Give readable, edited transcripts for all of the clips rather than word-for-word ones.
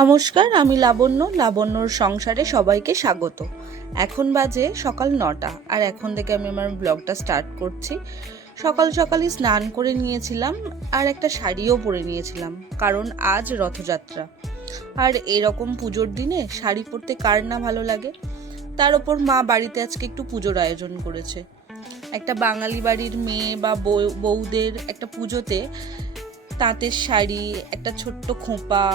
নমস্কার, আমি লাবণ্যর সংসারে সবাইকে স্বাগত। এখন বাজে সকাল 9টা, আর এখন থেকে আমি আমার ব্লগটা স্টার্ট করছি। সকালই স্নান করে নিয়েছিলাম আর একটা শাড়িও পরে নিয়েছিলাম, কারণ আজ রথযাত্রা। আর এরকম পুজোর দিনে শাড়ি পরতে কার না ভালো লাগে। তার ওপর মা বাড়িতে আজকে একটু পুজোর আয়োজন করেছে। একটা বাঙালি বাড়ির মেয়ে বা বউদের একটা পুজোতে তাঁতের শাড়ি, একটা ছোট্ট খোঁপা,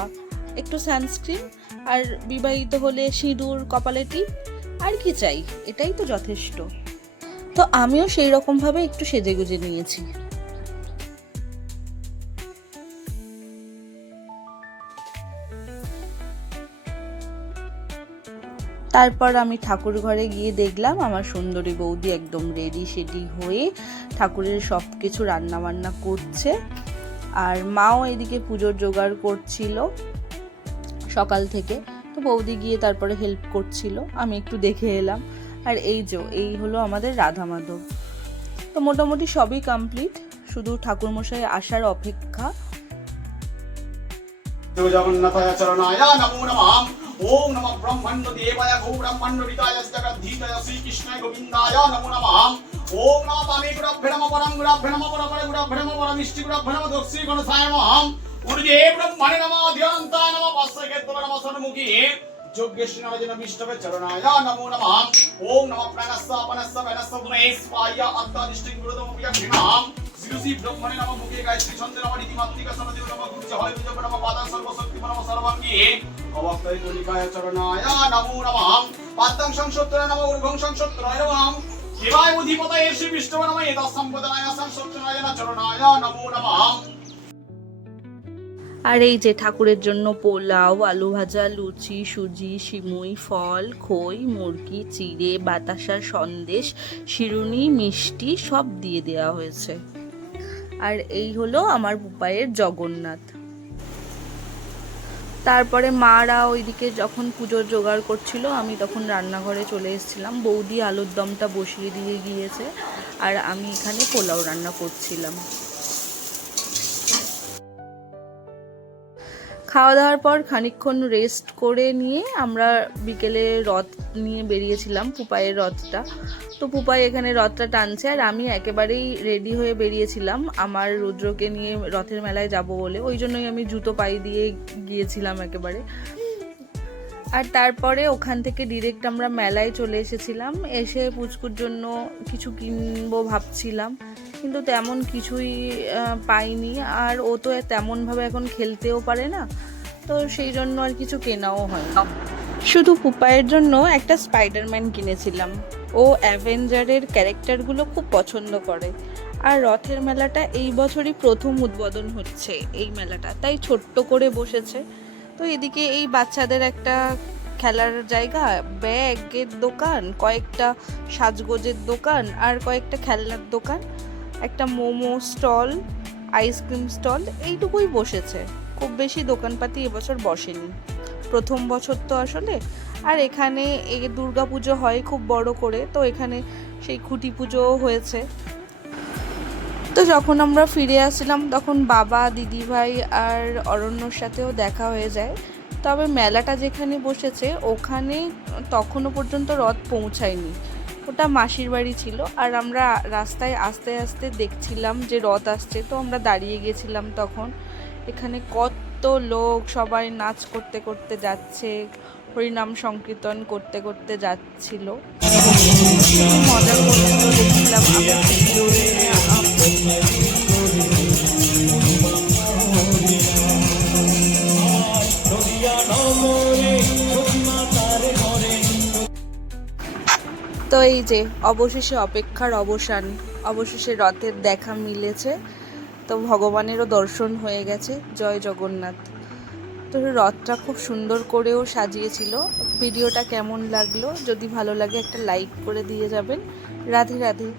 একটু সানস্ক্রিন, আর বিবাহিত হলে সিঁদুর, কপালে টিপ, আর কি চাই? এটাই তো যথেষ্ট। তো আমিও সেই রকম ভাবে একটু সেজেগুজে নিয়েছি। তারপর আমি ঠাকুর ঘরে গিয়ে দেখলাম আমার সুন্দরী বৌদি একদম রেডি সেডি হয়ে ঠাকুরের সব কিছু রান্না বান্না করছে, আর মাও এদিকে পুজোর জোগাড় করছিল সকাল থেকে। তো বৌদি গিয়ে তারপরে হেল্প করছিল, আমি একটু দেখে এলাম। আর এই হলো আমাদের রাধা মাধব। তো মোটামুটি সবই কমপ্লিট, শুধু ঠাকুরমশাই আসার অপেক্ষা। জগন্নাথায় চরণায় নমো নমঃ। ওম নমঃ ব্রহ্মণ্য দেবায় গো ব্রহ্মণ্য বিতায় জগদ্ধীতায় শ্রীকৃষ্ণায় গোবিন্দায় নমো নমঃ। ওম নমঃ পামে গুরভ্যো নমঃ পরম গুরভ্যো নমঃ পরপরে গুরভ্যো নমঃ পরমিষ্টি গুরভ্যো নমঃ দক্ষিণ গণসায় নমঃ। গুরুজে ব্রহ্মণে নমঃ ধ্যানন্তায় নমঃ পাশ্বকেত্য নমঃ সন্মুখী যোগ্যেশ্বর নমঃ বিষ্ণবে চরণায় নমো নমঃ। ওম নমঃ প্রাণস্য আপনস্য বেনস্য গুণেশ্বরায় আত্মাদিষ্টিং গুরুতম প্রিয়ং শ্রী ব্রহ্মণে নমঃ মুখে গায়ত্রী ছন্দে নমঃ নীতিমাত্রিকা সনদেব নমঃ গুরুজে হয় বিজয় নমঃ পাদং সর্বশক্তি নমঃ সর্বাঙ্গী অবক্তায় কলিকায় চরণায় নমো নমঃ। পাদং সংসত্তরায় নমঃ ঊর্ধ্বং সংসত্তরায় নমঃ। শিবায় অধিপতয়ে শ্রী বিষ্ণু নমঃ এতৎ সম্পদায় সংসত্তরায় চরণায় নমো নমঃ। আর এই যে ঠাকুরের জন্য পোলাও, আলু ভাজা, লুচি, সুজি, সিমুই, ফল, খই, মুরগি, চিড়ে, বাতাসার সন্দেশ, শিরুনি, মিষ্টি সব দিয়ে দেওয়া হয়েছে। আর এই হলো আমার পুপাইয়ের জগন্নাথ। তারপরে মারা ওইদিকে যখন পুজোর জোগাড় করছিল, আমি তখন রান্নাঘরে চলে এসেছিলাম। বৌদি আলুর দমটা বসিয়ে দিয়ে গিয়েছে, আর আমি এখানে পোলাও রান্না করছিলাম। খাওয়া দাওয়ার পর খানিকক্ষণ রেস্ট করে নিয়ে আমরা বিকেলে রথ নিয়ে বেরিয়েছিলাম, পুপাইয়ের রথটা। তো পুপাই এখানে রথটা টানছে, আর আমি একেবারেই রেডি হয়ে বেরিয়েছিলাম আমার রুদ্রকে নিয়ে রথের মেলায় যাব বলে। ওই জন্যই আমি জুতো পায়ে দিয়ে গিয়েছিলাম একেবারে। আর তারপরে ওখান থেকে ডিরেক্ট আমরা মেলায় চলে এসেছিলাম। এসে পুচকুর জন্য কিছু কিনবো ভাবছিলাম, কিন্তু তেমন কিছুই পাইনি। আর ও তো তেমনভাবে এখন খেলতেও পারে না, তো সেই জন্য আর কিছু কেনাও হয় না। শুধু পুপাইয়ের জন্য একটা স্পাইডারম্যান কিনেছিলাম। ও অ্যাভেঞ্জারের ক্যারেক্টারগুলো খুব পছন্দ করে। আর রথের মেলাটা এই বছরই প্রথম উদ্বোধন হচ্ছে এই মেলাটা, তাই ছোট্ট করে বসেছে। তো এদিকে এই বাচ্চাদের একটা খেলার জায়গা, ব্যাগের দোকান, কয়েকটা সাজগোজের দোকান, আর কয়েকটা খেলনার দোকান, একটা মোমো স্টল, আইসক্রিম স্টল, এইটুকুই বসেছে। খুব বেশি দোকানপাতি এবছর বসেনি, প্রথম বছর তো আসলে। আর এখানে দুর্গা পুজো হয় খুব বড় করে, তো এখানে সেই খুঁটি পুজোও হয়েছে। তো যখন আমরা ফিরে আসছিলাম তখন বাবা, দিদিভাই আর অরণ্যর সাথেও দেখা হয়ে যায়। তবে মেলাটা যেখানে বসেছে ওখানে তখনও পর্যন্ত রথ পৌঁছায়নি, ওটা মাসির বাড়ি ছিল। আর আমরা রাস্তায় আস্তে আস্তে দেখছিলাম যে রথ আসছে, তো আমরা দাঁড়িয়ে গেছিলাম তখন। এখানে কত লোক, সবাই নাচ করতে করতে যাচ্ছে, হরিনাম সংকীর্তন করতে করতে যাচ্ছিল, মজা করছিল, দেখছিলাম। তো এই যে অবশেষে অপেক্ষার অবসান, অবশেষে রথের দেখা মিলেছে। তো ভগবানেরও দর্শন হয়ে গেছে, জয় জগন্নাথ। তো রথটা খুব সুন্দর করেও সাজিয়েছিল। ভিডিওটা কেমন লাগলো? যদি ভালো লাগে একটা লাইক করে দিয়ে যাবেন। রাধে রাধে।